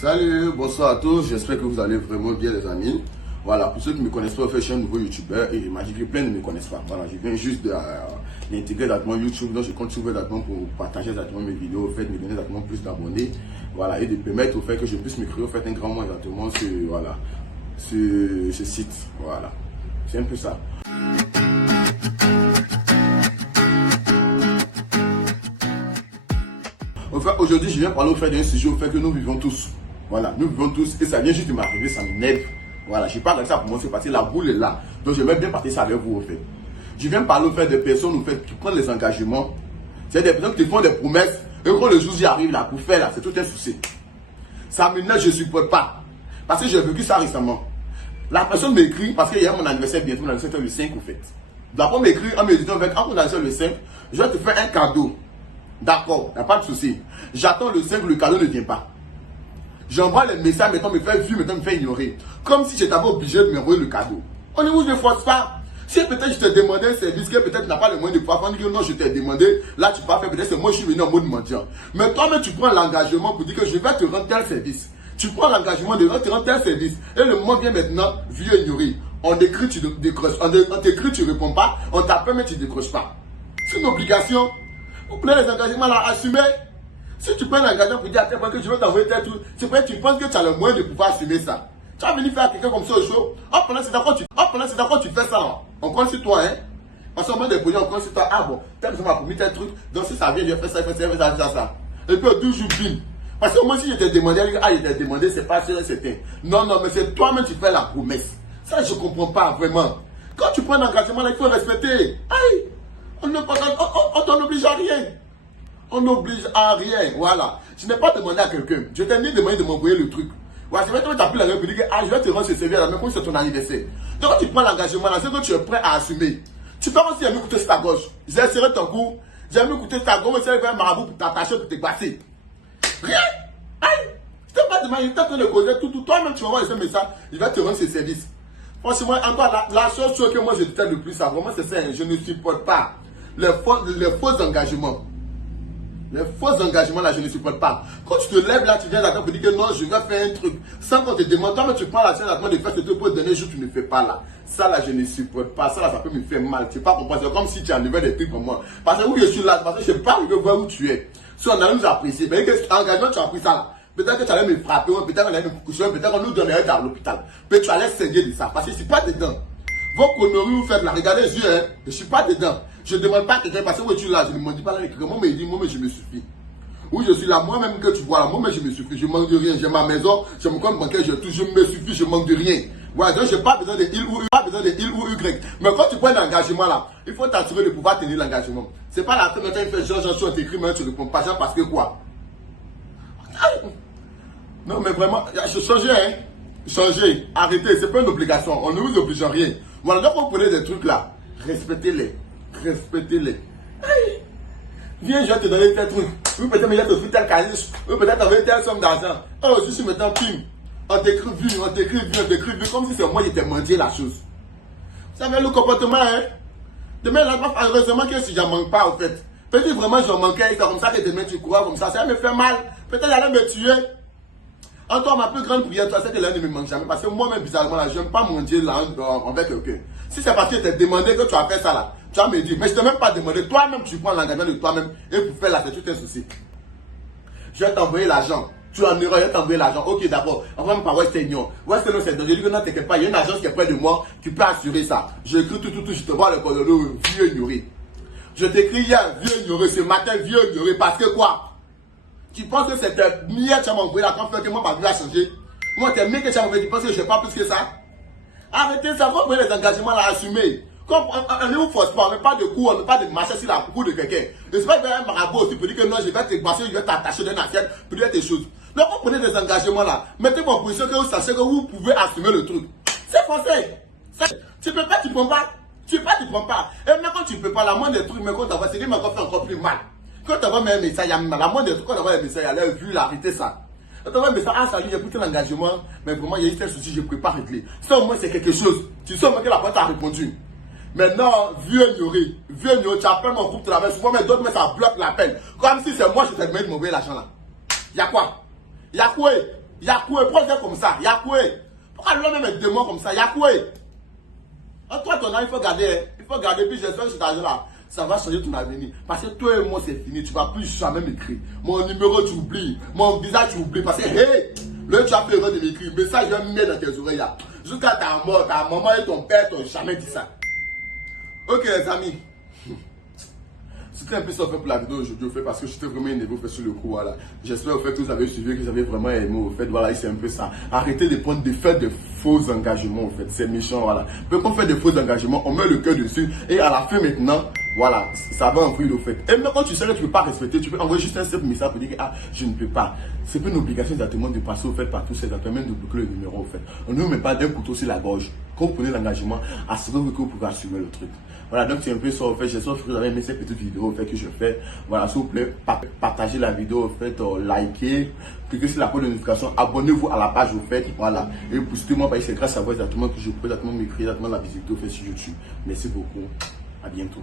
Salut, bonsoir à tous, j'espère que vous allez vraiment bien les amis. Voilà, pour ceux qui ne me connaissent pas, je suis un nouveau youtubeur et m'a dit que plein ne me connaissent pas. Voilà, je viens juste d'intégrer exactement YouTube, donc je compte sur vous exactement pour partager exactement mes vidéos, me donner exactement plus d'abonnés, voilà, et de permettre au fait que je puisse me créer au fait un grand mot exactement sur, voilà, sur ce site. Voilà, c'est un peu ça. Aujourd'hui, je viens parler au fait d'un sujet au fait que nous vivons tous. Voilà, nous vivons tous et ça vient juste de m'arriver, ça m'énerve. Voilà, je parle de ça pour moi, c'est parce que la boule est là. Donc, j'aimerais bien partager ça avec vous au fait. Je viens parler au fait des personnes au fait qui prennent les engagements. C'est des personnes qui font des promesses et quand le jour y arrive là pour faire là, c'est tout un souci. Ça m'énerve, je ne supporte pas. Parce que j'ai vécu ça récemment. La personne m'écrit parce qu'il y a mon anniversaire bientôt, mon anniversaire le 5 au fait. D'abord m'écrit en me disant, en mon anniversaire le 5, je vais te faire un cadeau. D'accord, il n'y a pas de souci. J'attends le 5, le cadeau ne vient pas. J'envoie les messages, maintenant me fait vue, maintenant me fait ignorer. Comme si j'étais obligé de m'envoyer le cadeau. On est où je ne force pas. Si peut-être je te demandais un service que peut-être tu n'as pas le moyen de pouvoir faire, non, je t'ai demandé, là tu peux pas faire, peut-être c'est moi je suis venu en mode mendiant. Mais toi-même tu prends l'engagement pour dire que je vais te rendre tel service. Tu prends l'engagement de te rendre tel service. Et le moment vient maintenant, vieux ignoré. On écrit, tu décroches. On t'écrit, tu ne réponds pas. On t'appelle, mais tu ne décroches pas. C'est une obligation. Vous prenez les engagements là, assumez. Si tu prends l'engagement pour dire à quelqu'un que je vais t'envoyer tel truc, c'est parce que tu penses que tu as le moyen de pouvoir assumer ça. Tu vas venir faire à quelqu'un comme ça au show. Pendant c'est d'accord, tu fais ça. On compte sur toi, hein. Parce qu'on met des projets, on compte sur toi. Ah bon, tel personne m'a promis tel truc. Donc si ça vient, je fais ça, ça. Et puis 12 jours, bim. Parce que moi, si je t'ai demandé, je t'ai demandé, c'est pas sûr, certain. Non, mais c'est toi-même qui fais la promesse. Ça, je comprends pas vraiment. Quand tu prends l'engagement là, il faut respecter. Aïe! On t'en oblige à rien. On n'oblige à rien. Voilà. Je n'ai pas demandé à quelqu'un. Je t'ai ni demandé de m'envoyer le truc. Voilà, je vais t'appeler la République. Ah, je vais te rendre ce service là, même quand c'est ton anniversaire. Donc, quand tu prends l'engagement là, c'est que tu es prêt à assumer. Tu peux aussi aimer écouter ta gauche. J'ai serré ton cou. J'ai aimé écouter ta gauche. C'est un marabout pour t'attacher, pour te passer. Rien. Aïe. Je t'ai pas demandé. Je t'ai en train de causer tout. Toi-même, tu vas voir ce message. Il va te rendre ce service. Franchement, encore la chose que moi je déteste le plus, ça vraiment, c'est ça. Je ne supporte pas les faux engagements. Les faux engagements là, je ne supporte pas. Quand tu te lèves là, tu viens d'accord pour dire que non, je vais faire un truc. Sans qu'on te demande, toi, mais tu prends la chaîne de faire ce truc pour le dernier jour, tu ne fais pas là. Ça là, je ne supporte pas. Ça là, ça peut me faire mal. Tu sais pas comprendre. C'est comme si tu enlevais des trucs pour moi. Parce que où je suis là, parce que je ne sais pas voir où tu es. Si on a nous apprécier, mais quel engagement tu as pris ça là? Peut-être que tu allais me frapper, peut-être qu'on allait me coucher, peut-être qu'on nous donnerait à l'hôpital. Peut-être que tu allais saigner de ça. Parce que je ne suis pas dedans. Vos conneries, vous faites là. Regardez les yeux, hein. Je ne suis pas dedans. Je ne demande pas à quelqu'un, parce que où es-tu là? Je ne me dis pas là, moi, mais il dit, moi, mais je me suffis. Oui, je suis là, moi-même que tu vois là, moi, mais je me suffis. Je manque de rien. J'ai ma maison, j'ai mon compte bancaire, j'ai tout, je me suffis, je manque de rien. Voilà, donc je n'ai pas besoin de il ou Y. Mais quand tu prends l'engagement là, il faut t'assurer de pouvoir tenir l'engagement. C'est pas la première fois que tu fais Jean, on t'écrit, mais tu ne réponds pas, parce que quoi? Non, mais vraiment, changez, hein. Changez, arrêtez, c'est pas une obligation. On ne vous oblige à rien. Voilà, donc vous prenez des trucs là, respectez-les. Respectez-les. Viens, je vais te donner tel truc. Oui, peut-être, mais je vais te faire tel calice. Oui, peut-être, avec telle somme d'argent. Oh, je suis maintenant pim. On t'écrit vu, comme si c'est moi qui t'ai menti la chose. Vous savez le comportement, hein. Demain, là, heureusement que si j'en manque pas, en fait. Peut-être vraiment j'en manquais, c'est comme ça que demain tu crois comme ça me fait mal. Peut-être elle allait me tuer. En toi, ma plus grande prière, toi, c'est que l'un ne me manque jamais. Parce que moi-même, bizarrement, là, je n'aime pas mentir là avec quelqu'un. Si c'est parce que tu t'es demandé que tu as fait ça là, tu vas me dire, mais je ne t'ai même pas demandé. Toi-même, tu prends l'engagement de toi-même et pour faire là, c'est tout un souci. Je vais t'envoyer l'argent. Tu en auras, je vais t'envoyer l'argent. Ok, d'accord. Envoie-moi par Western Union. Western Union, c'est donc je dis que non, t'inquiète pas, il y a une agence qui est près de moi, tu peux assurer ça. J'écris tout, je te vois le coordonnées, vieux ignoré. Je t'écris hier, vieux ignoré, ce matin, vieux ignoré, parce que quoi? Tu penses que c'était mieux que tu m'as envoyé la confiance que moi, ma vie a changé? Moi, t'es mieux que tu m'as envoyé, tu penses que je ne sais pas plus que ça? Arrêtez ça, vous prenez les engagements là à assumer. Comme on ne vous force pas, on ne met pas de coups, on ne met pas de marcher sur la cou de quelqu'un. Je ne sais pas que un marabout aussi pour dire que non, je vais te passer, je vais t'attacher d'un assiette pour dire des choses. Donc, vous prenez des engagements là, mettez-vous en position que vous sachez que vous pouvez assumer le truc. C'est français. Tu peux pas, tu prends pas. Tu peux pas, tu prends pas. Et même quand tu peux pas, la moindre des trucs, mais quand tu vas, c'est qu'il m'a fait encore plus mal. Quand tu vas même un message, la moindre des trucs, quand tu vas un message, elle a vu l'arrêter ça. Quand tu vas un message, ah salut, j'ai pris l'engagement, mais vraiment, il y a eu tel souci, je ne peux pas régler. Ça au moins, c'est quelque chose. Tu sais au moins que la personne a répondu. Maintenant, vieux ignoré, tu appelles mon groupe de la souvent, mais d'autres, mais ça bloque l'appel. Comme si c'est moi, je t'ai demandé de m'envoyer l'argent là. Il y a quoi? Il y a quoi? Y'a quoi? Pourquoi tu fais comme ça? Y'a quoi? Pourquoi l'homme même démon comme ça? Y'a quoi? Toi, ton âme, il faut garder. Il faut garder. Puis j'espère que cet argent-là, ça va changer ton avenir. Parce que toi et moi, c'est fini. Tu ne vas plus jamais m'écrire. Mon numéro, tu oublies. Mon visage, tu oublies. Parce que, hey, là, tu as fait erreur de m'écrire. Mais ça, je vais me mettre dans tes oreilles là. Jusqu'à ta mort, ta maman et ton père t'ont jamais dit ça. Ok, les amis. C'était un peu ça pour la vidéo aujourd'hui, au fait, parce que j'étais vraiment énervé au fait sur le coup, voilà. J'espère au fait que vous avez suivi, que vous avez vraiment aimé, au fait, voilà, c'est un peu ça. Arrêtez de prendre, de faire de faux engagements, au fait, c'est méchant, voilà. Quand on fait de faux engagements, on met le cœur dessus, et à la fin maintenant, voilà, ça va envoyer au fait. Et même quand tu sais que tu ne peux pas respecter, tu peux envoyer juste un simple message pour dire que, ah, je ne peux pas. C'est pas une obligation exactement de passer au fait par tous ces actes, même de bloquer le numéro, au fait. On ne met pas d'un couteau sur la gorge. Quand vous prenez l'engagement, assurez-vous que vous pouvez assumer le truc. Voilà, donc c'est un peu ça, en fait. J'espère que vous avez aimé cette petite vidéo, en fait, que je fais. Voilà, s'il vous plaît, partagez la vidéo, en fait, likez, cliquez sur la cloche de notification, abonnez-vous à la page, en fait, voilà. Et poussez-moi, parce que c'est grâce à vous exactement que je peux exactement m'écrire, exactement la visite, en fait, sur YouTube. Merci beaucoup. À bientôt.